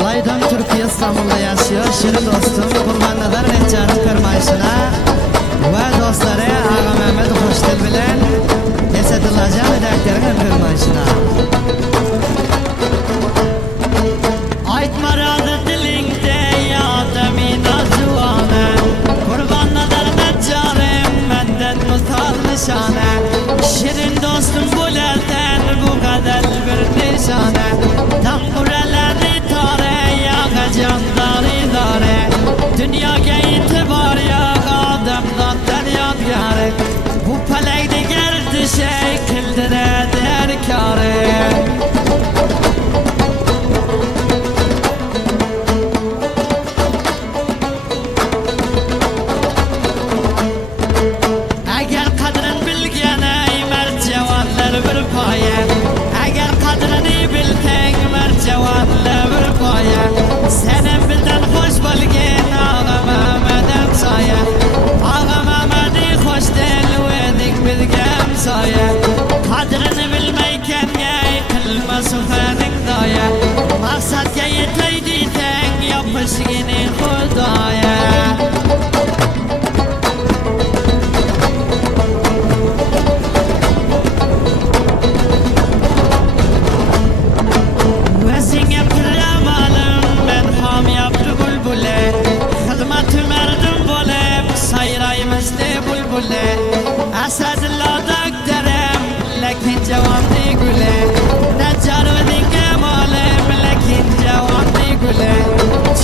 Olaydan Türkiye İstanbul'da yaşıyor. Şirin dostum Kurban Nazar Neçar'ın kırmayışına ve dostları Ağa Mehmet Hoşdil bilen Esedilacağım edeklerin kırmayışına. Aytma razı dilingde ya demin azuane, Kurban Nazar Neçar'ım menden misal nişane. Şirin dostum bu lelden bu kadar bir nişane. Tam kurelleri Candar idare Dünyaya itibar ya adamdan yadigarı Bu pelekde gerdi şekildire derkarı Eğer kadrin bilgene mert cevanlar bir paye Eğer kadrini bilten mert cevanlar bir paye Senin bilden hoş bulgin Ağa Mehmet'im saye Ağa Mehmet'i hoş delvedik bilgem saye Kadrini bilmeyken gey kılma suferin daye Maksat yeteydi yapış yine Hudaya أسد الله دكترم لكن جوابي قولي نجار ودي كمالم لكن جوابي قولي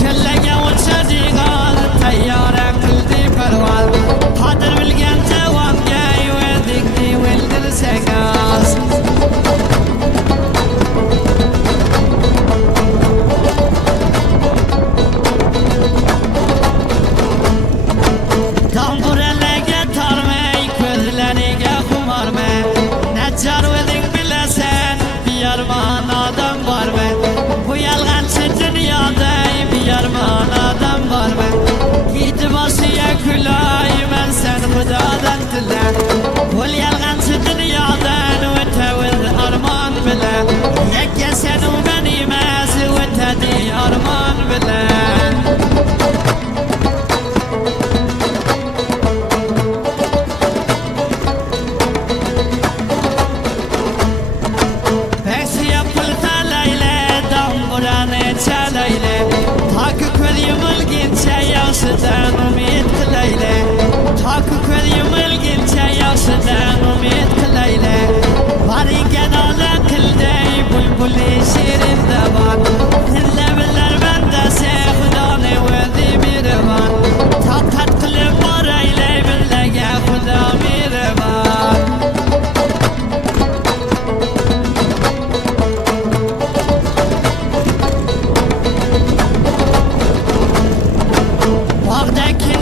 شلقة والشديقات طيارة كلدي پروال حاضر بالقن جواب جاي وديك دي ولد السقاس واليلغن دنياdan وتوذ أرمان بلا يكسن وبني ماس وتدي أرمان بلا بس يبقل ثليلة دمبراني تليلة تاكو كل يوم القين شيا صدان وميت ليلة تاكو كل يوم القين شيا صدان وميت ليلة باري قنالة كل داي بلبلي شيرين دبان هلا بالاربندة سيخ داني وذي بيربان تاقت قلب مريلي باللقى خدا بيربان وقتك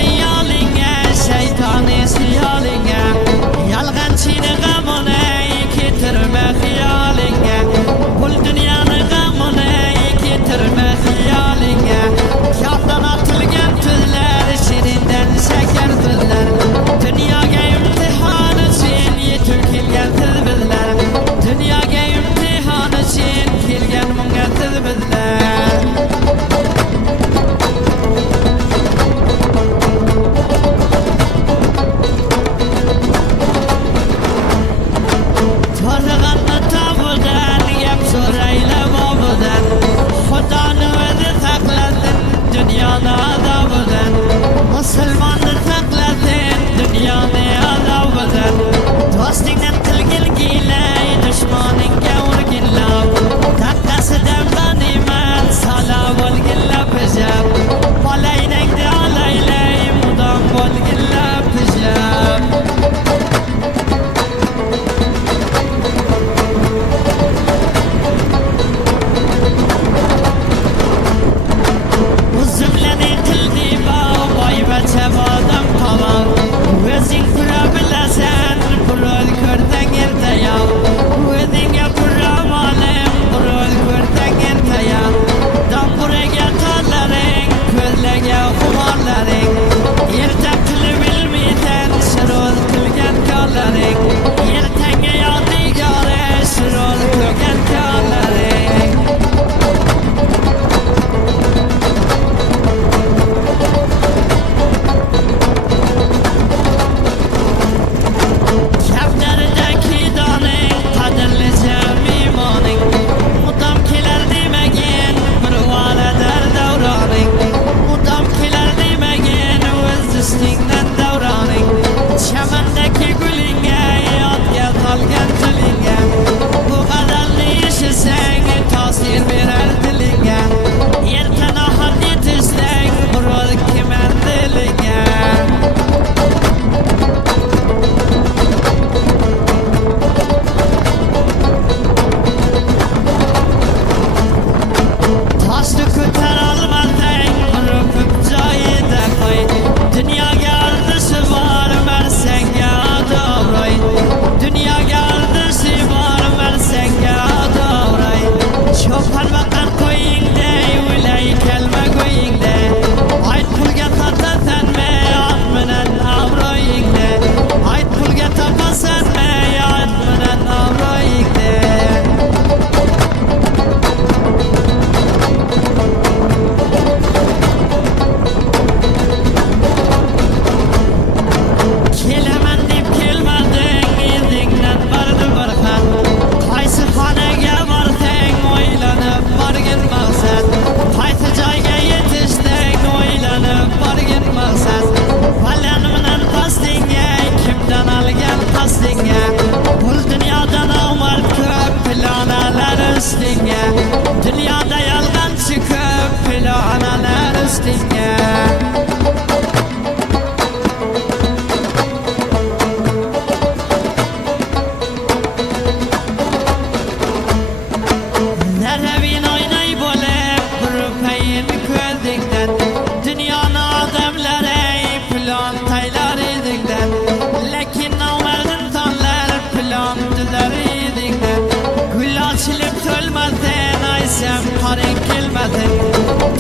niyetin.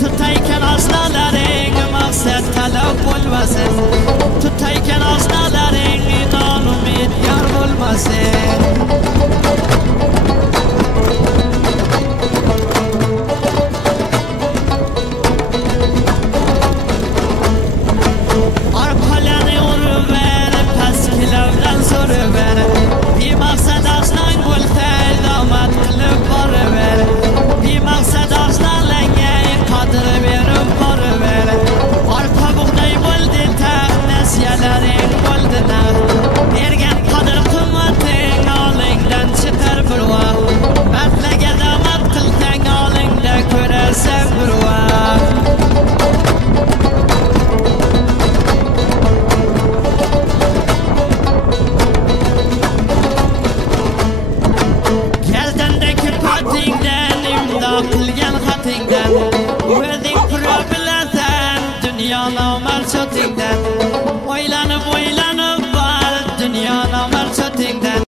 Tutayken aznaların maksat talep olmasın. Tutayken aznaların inan umid yar olmasın. Arpalanı uruver, paskilavdan soruver. Bir maksat aslan gülter, damat kılıp varıver. Bir maksat aslanlarına kadır verip varıver. Arpa buğday buldu tak, nesiyelerin buldu nak. Ergen kadır kıymatın alından çıkar bir vak. Mertlige damat kılten alında görersen bir vak. Qilgan xatingdan o'zing qura bilasan dunyoni marchotingdan.